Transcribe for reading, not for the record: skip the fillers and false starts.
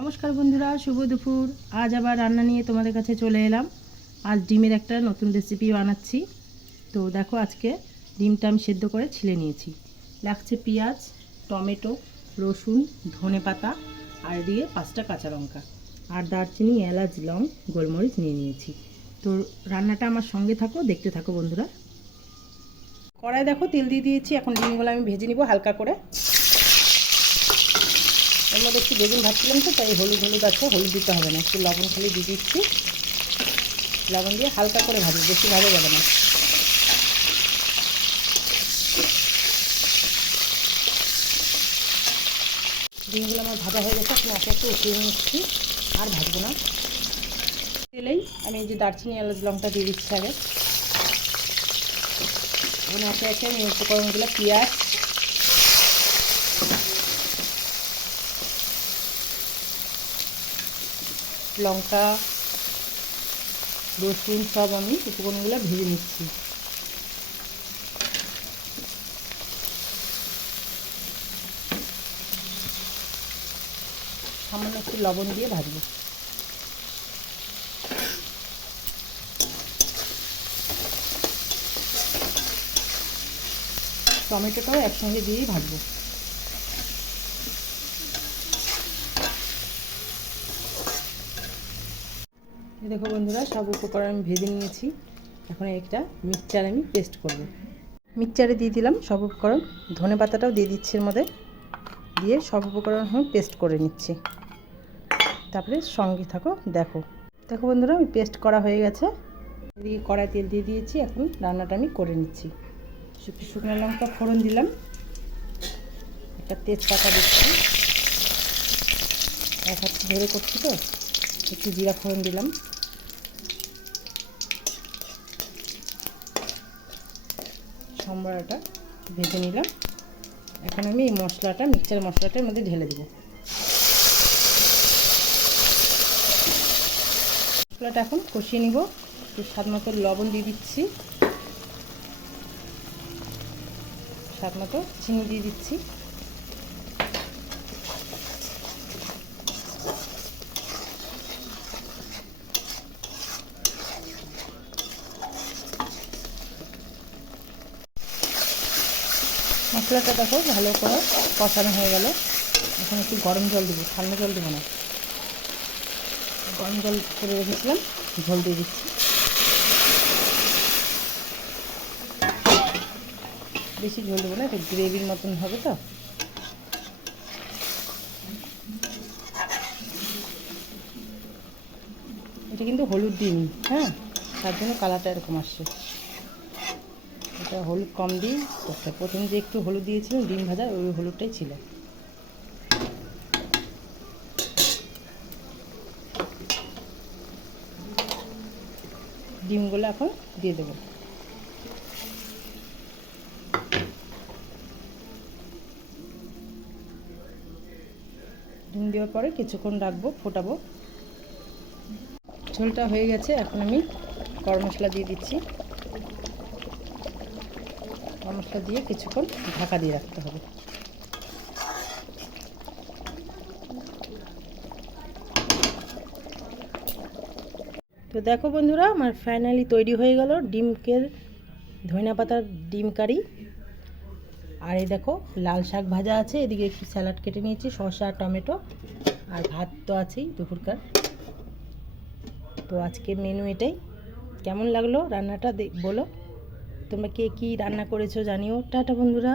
নমস্কার বন্ধুরা, শুভ দুপুর। আজ আবার রান্না নিয়ে তোমাদের কাছে চলে এলাম। আজ ডিমের একটা নতুন রেসিপি বানাচ্ছি। তো দেখো, আজকে ডিমটা আমি সেদ্ধ করে ছিলে নিয়েছি। লাগছে পেঁয়াজ, টমেটো, রসুন, ধনেপাতা আর দিয়ে 5টা কাঁচা লঙ্কা আর দারচিনি, এলাচ, লং, গোলমরিচ নিয়ে নিয়েছি। তো রান্নাটা আমার সঙ্গে থাকো, দেখতে থাকো বন্ধুরা। কড়াই দেখো, তেল দিয়ে দিয়েছি। এখন ডিমগুলো আমি ভেজে নিব হালকা করে। এর মধ্যে একটু বেগুন ভাজছিলাম, তো তাই হলুদ আছে, হলুদ দিতে হবে না, একটু লবণ খালি দিয়ে দিচ্ছি। লবণ দিয়ে হালকা করে ভাজবো, বেশি ভালো যাবে না। ডিমগুলো আমার ভাজা হয়ে গেছে। এখন আগে একটু উঠিয়ে নিচ্ছি, আর ভাজবো না। তেলেই আমি এই যে দারচিনি, এলাচ, লঙ্কা দিয়ে দিচ্ছি আগে। এখন একে একে আমি উপকরণগুলো পেঁয়াজ, লঙ্কা, রসুন সব আমি উপকরণগুলো ভেজে নিচ্ছি। সামান্য একটু লবণ দিয়ে ভাজবো। টমেটোটাও একসঙ্গে দিয়েই ভাজবো। দেখো বন্ধুরা, সব উপকরণ আমি ভেজে নিয়েছি। এখন একটা মিক্সচার আমি পেস্ট করব। মিক্সচারে দিয়ে দিলাম সব উপকরণ, ধনে পাতাটাও দিয়ে দিচ্ছি এর মধ্যে। দিয়ে সব উপকরণ আমি পেস্ট করে নিচ্ছি। তারপরে সঙ্গে থাকো, দেখো দেখো বন্ধুরা, আমি পেস্ট করা হয়ে গেছে। এদিকে কড়াই তেল দিয়ে দিয়েছি। এখন রান্নাটা আমি করে নিচ্ছি। শুকনো লঙ্কা ফোড়ন দিলাম, একটা তেজপাতা দিচ্ছি, এক হাত ধরে করছি তো, একটু জিরা ফোড়ন দিলাম, সম্বরাটা ভেজে নিলাম। এখন আমি এই মশলাটা, মিক্সচার মশলাটার মধ্যে ঢেলে দেবো। মশলাটা এখন কষিয়ে নিব। একটু স্বাদ মতো লবণ দিয়ে দিচ্ছি, স্বাদ মতো চিনি দিয়ে দিচ্ছি। মশলাটা দেখো ভালো করে কষানো হয়ে গেল। এখন একটু গরম জল দেবো, ঠান্ডা জল দেবো না, গরম জল করে রেখেছিলাম, ঝোল দিয়ে দিচ্ছি। বেশি ঝোল দেবো না, এটা গ্রেভির মতন হবে তো। এটা কিন্তু হলুদ দিইনি, হ্যাঁ, তার জন্য কালারটা এরকম আসছে। এটা হলুদ কম দিই করতে। প্রথমে যে একটু হলুদ দিয়েছিলাম ডিম ভাজা, ওই হলুদটাই ছিল। ডিমগুলো এখন দিয়ে দেবো। ডিম দেওয়ার পরে কিছুক্ষণ রাখবো, ফোটাবো। ঝোলটা হয়ে গেছে। এখন আমি গরম মশলা দিয়ে দিচ্ছি। গরম মশলা দিয়ে কিছুক্ষণ ঢাকা দিয়ে রাখতে হবে। তো দেখো বন্ধুরা, আমার ফাইনালি তৈরি হয়ে গেল ডিমকের ধনিয়া পাতার ডিম কারি। আর এই দেখো, লাল শাক ভাজা আছে, এদিকে একটু স্যালাড কেটে নিয়েছি, শসা, টমেটো, আর ভাত তো আছেই দুপুরকার। তো আজকে মেনু এটাই। কেমন লাগলো রান্নাটা বলো। তোমরা কে কী রান্না করেছো জানিও। টাটা বন্ধুরা।